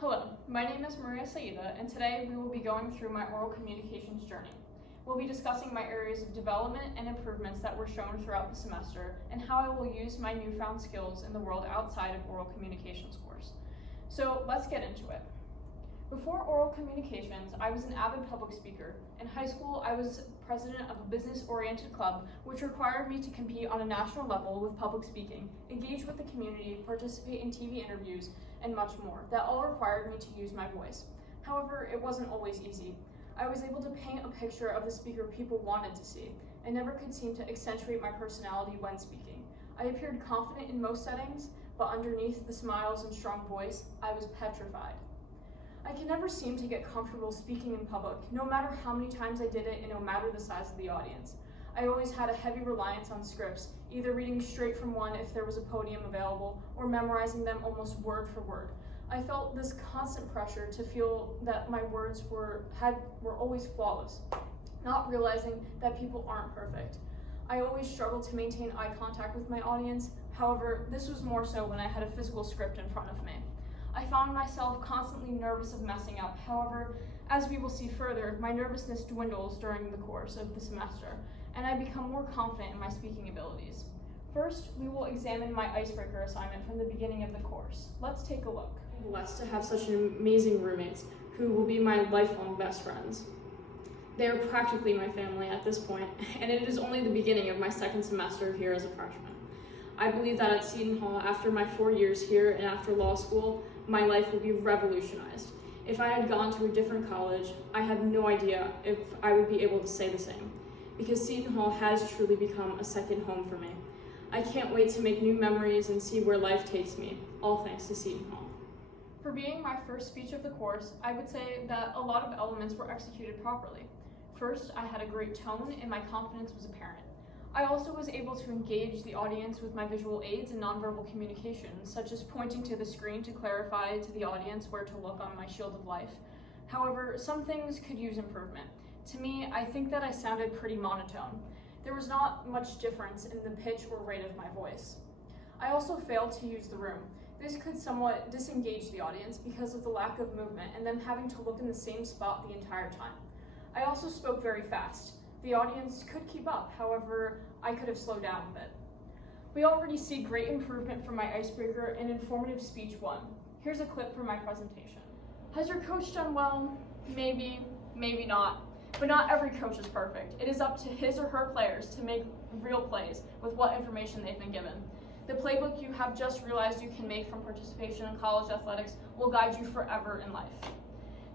Hello, my name is Maria Saida, and today we will be going through my oral communications journey. We'll be discussing my areas of development and improvements that were shown throughout the semester, and how I will use my newfound skills in the world outside of oral communications course. So let's get into it. Before oral communications, I was an avid public speaker. In high school, I was president of a business-oriented club, which required me to compete on a national level with public speaking, engage with the community, participate in TV interviews, and much more, that all required me to use my voice. However, it wasn't always easy. I was able to paint a picture of the speaker people wanted to see, and never could seem to accentuate my personality when speaking. I appeared confident in most settings, but underneath the smiles and strong voice, I was petrified. I can never seem to get comfortable speaking in public, no matter how many times I did it and no matter the size of the audience. I always had a heavy reliance on scripts, either reading straight from one if there was a podium available, or memorizing them almost word for word. I felt this constant pressure to feel that my words were always flawless, not realizing that people aren't perfect. I always struggled to maintain eye contact with my audience. However, this was more so when I had a physical script in front of me. I found myself constantly nervous of messing up. However, as we will see further, my nervousness dwindles during the course of the semester, and I become more confident in my speaking abilities. First, we will examine my icebreaker assignment from the beginning of the course. Let's take a look. I'm blessed to have such amazing roommates who will be my lifelong best friends. They are practically my family at this point, and it is only the beginning of my second semester here as a freshman. I believe that at Seton Hall, after my 4 years here and after law school, my life will be revolutionized. If I had gone to a different college, I have no idea if I would be able to say the same, because Seton Hall has truly become a second home for me. I can't wait to make new memories and see where life takes me, all thanks to Seton Hall. For being my first speech of the course, I would say that a lot of elements were executed properly. First, I had a great tone and my confidence was apparent. I also was able to engage the audience with my visual aids and nonverbal communication, such as pointing to the screen to clarify to the audience where to look on my shield of life. However, some things could use improvement. To me, I think that I sounded pretty monotone. There was not much difference in the pitch or rate of my voice. I also failed to use the room. This could somewhat disengage the audience because of the lack of movement and them having to look in the same spot the entire time. I also spoke very fast. The audience could keep up, however, I could have slowed down a bit. We already see great improvement from my icebreaker and informative speech 1. Here's a clip from my presentation. Has your coach done well? Maybe, maybe not. But not every coach is perfect. It is up to his or her players to make real plays with what information they've been given. The playbook you have just realized you can make from participation in college athletics will guide you forever in life.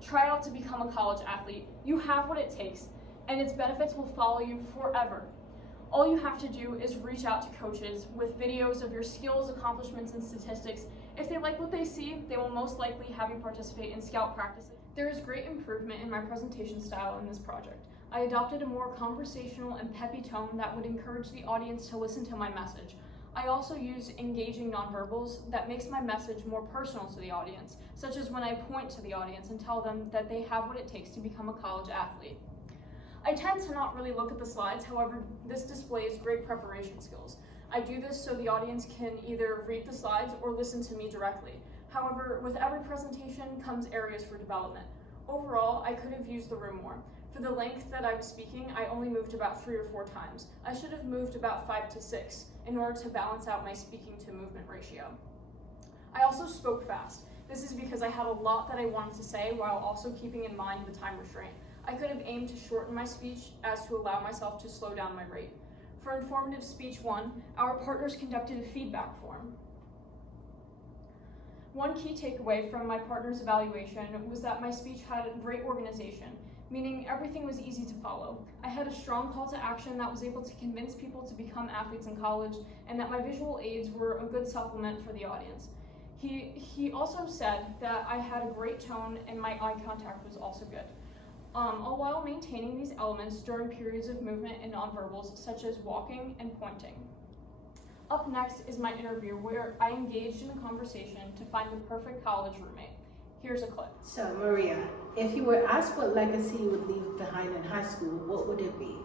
Try out to become a college athlete. You have what it takes, and its benefits will follow you forever. All you have to do is reach out to coaches with videos of your skills, accomplishments, and statistics. If they like what they see, they will most likely have you participate in scout practices. There is great improvement in my presentation style in this project. I adopted a more conversational and peppy tone that would encourage the audience to listen to my message. I also use engaging nonverbals that makes my message more personal to the audience, such as when I point to the audience and tell them that they have what it takes to become a college athlete. I tend to not really look at the slides, however, this displays great preparation skills. I do this so the audience can either read the slides or listen to me directly. However, with every presentation comes areas for development. Overall, I could have used the room more. For the length that I was speaking, I only moved about 3 or 4 times. I should have moved about 5 to 6 in order to balance out my speaking to movement ratio. I also spoke fast. This is because I had a lot that I wanted to say while also keeping in mind the time restraint. I could have aimed to shorten my speech as to allow myself to slow down my rate. For informative speech 1, our partners conducted a feedback form. One key takeaway from my partner's evaluation was that my speech had great organization, meaning everything was easy to follow. I had a strong call to action that was able to convince people to become athletes in college, and that my visual aids were a good supplement for the audience. He also said that I had a great tone and my eye contact was also good. All while maintaining these elements during periods of movement and nonverbals, such as walking and pointing. Up next is my interview, where I engaged in a conversation to find the perfect college roommate. Here's a clip. So Maria, if you were asked what legacy you would leave behind in high school, what would it be?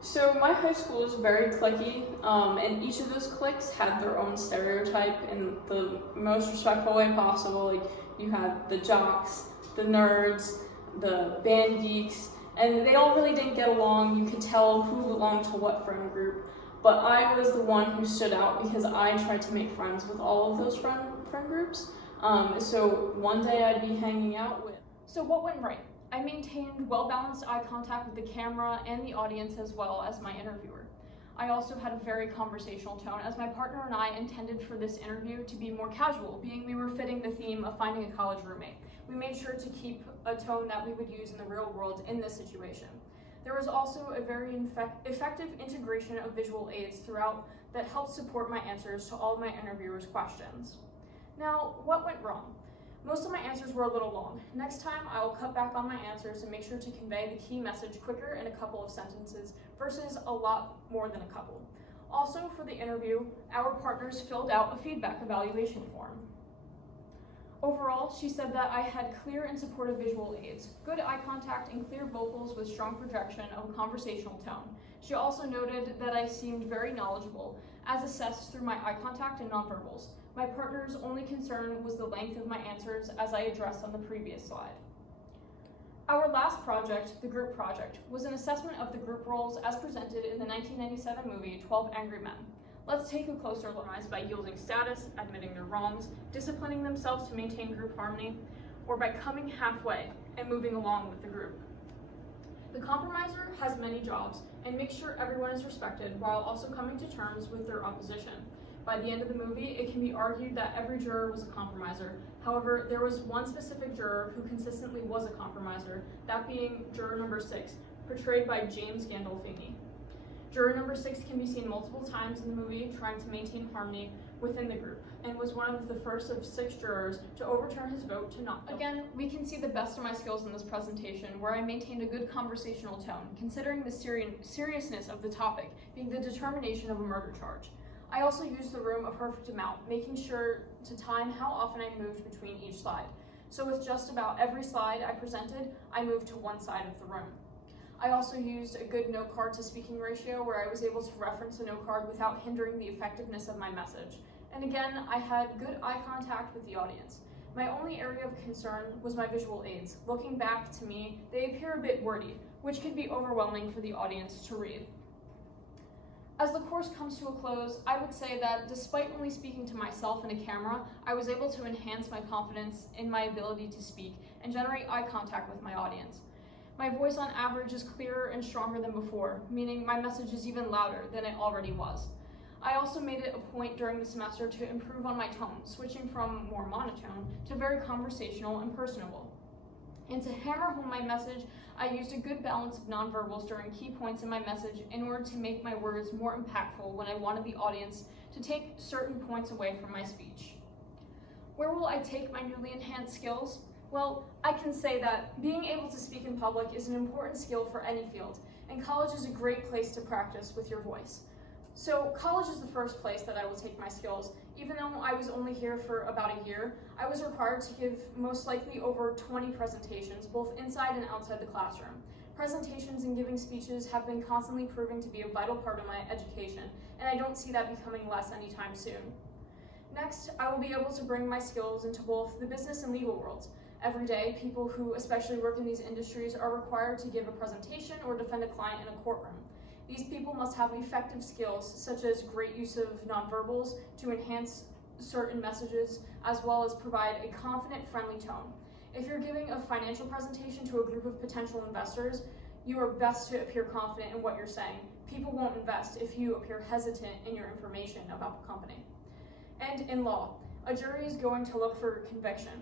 So my high school is very cliquey, and each of those cliques had their own stereotype in the most respectful way possible. Like, You had the jocks, the nerds, the band geeks, and they all really didn't get along. You could tell who belonged to what friend group, but I was the one who stood out because I tried to make friends with all of those friend groups. So one day I'd be hanging out with. So what went right? I maintained well-balanced eye contact with the camera and the audience as well as my interviewer. I also had a very conversational tone, as my partner and I intended for this interview to be more casual, being we were fitting the theme of finding a college roommate. We made sure to keep a tone that we would use in the real world in this situation. There was also a very effective integration of visual aids throughout that helped support my answers to all of my interviewers' questions. Now, what went wrong? Most of my answers were a little long. Next time, I will cut back on my answers and make sure to convey the key message quicker in a couple of sentences versus a lot more than a couple. Also, for the interview, our partners filled out a feedback evaluation form. Overall, she said that I had clear and supportive visual aids, good eye contact, and clear vocals with strong projection of a conversational tone. She also noted that I seemed very knowledgeable, as assessed through my eye contact and nonverbals. My partner's only concern was the length of my answers, as I addressed on the previous slide. Our last project, the group project, was an assessment of the group roles as presented in the 1997 movie 12 Angry Men. Let's take a closer look by yielding status, admitting their wrongs, disciplining themselves to maintain group harmony, or by coming halfway and moving along with the group. The compromiser has many jobs and makes sure everyone is respected while also coming to terms with their opposition. By the end of the movie, it can be argued that every juror was a compromiser. However, there was one specific juror who consistently was a compromiser, that being juror number 6, portrayed by James Gandolfini. Juror number 6 can be seen multiple times in the movie trying to maintain harmony within the group, and was one of the first of 6 jurors to overturn his vote to not guilty. Again, we can see the best of my skills in this presentation, where I maintained a good conversational tone, considering the seriousness of the topic being the determination of a murder charge. I also used the room a perfect amount, making sure to time how often I moved between each slide. So with just about every slide I presented, I moved to one side of the room. I also used a good note card to speaking ratio, where I was able to reference a note card without hindering the effectiveness of my message. And again, I had good eye contact with the audience. My only area of concern was my visual aids. Looking back to me, they appear a bit wordy, which can be overwhelming for the audience to read. As the course comes to a close, I would say that despite only speaking to myself in a camera, I was able to enhance my confidence in my ability to speak and generate eye contact with my audience. My voice on average is clearer and stronger than before, meaning my message is even louder than it already was. I also made it a point during the semester to improve on my tone, switching from more monotone to very conversational and personable. And to hammer home my message, I used a good balance of nonverbals during key points in my message in order to make my words more impactful when I wanted the audience to take certain points away from my speech. Where will I take my newly enhanced skills? Well, I can say that being able to speak in public is an important skill for any field, and college is a great place to practice with your voice. So college is the first place that I will take my skills. Even though I was only here for about a year, I was required to give most likely over 20 presentations, both inside and outside the classroom. Presentations and giving speeches have been constantly proving to be a vital part of my education, and I don't see that becoming less anytime soon. Next, I will be able to bring my skills into both the business and legal worlds. Every day, people who especially work in these industries are required to give a presentation or defend a client in a courtroom. These people must have effective skills, such as great use of nonverbals to enhance certain messages, as well as provide a confident, friendly tone. If you're giving a financial presentation to a group of potential investors, you are best to appear confident in what you're saying. People won't invest if you appear hesitant in your information about the company. And in law, a jury is going to look for conviction.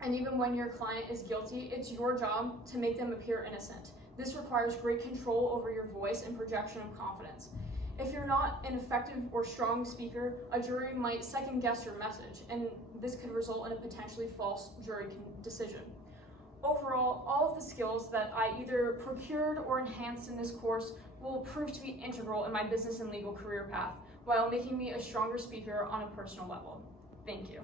And even when your client is guilty, it's your job to make them appear innocent. This requires great control over your voice and projection of confidence. If you're not an effective or strong speaker, a jury might second guess your message, and this could result in a potentially false jury decision. Overall, all of the skills that I either procured or enhanced in this course will prove to be integral in my business and legal career path, while making me a stronger speaker on a personal level. Thank you.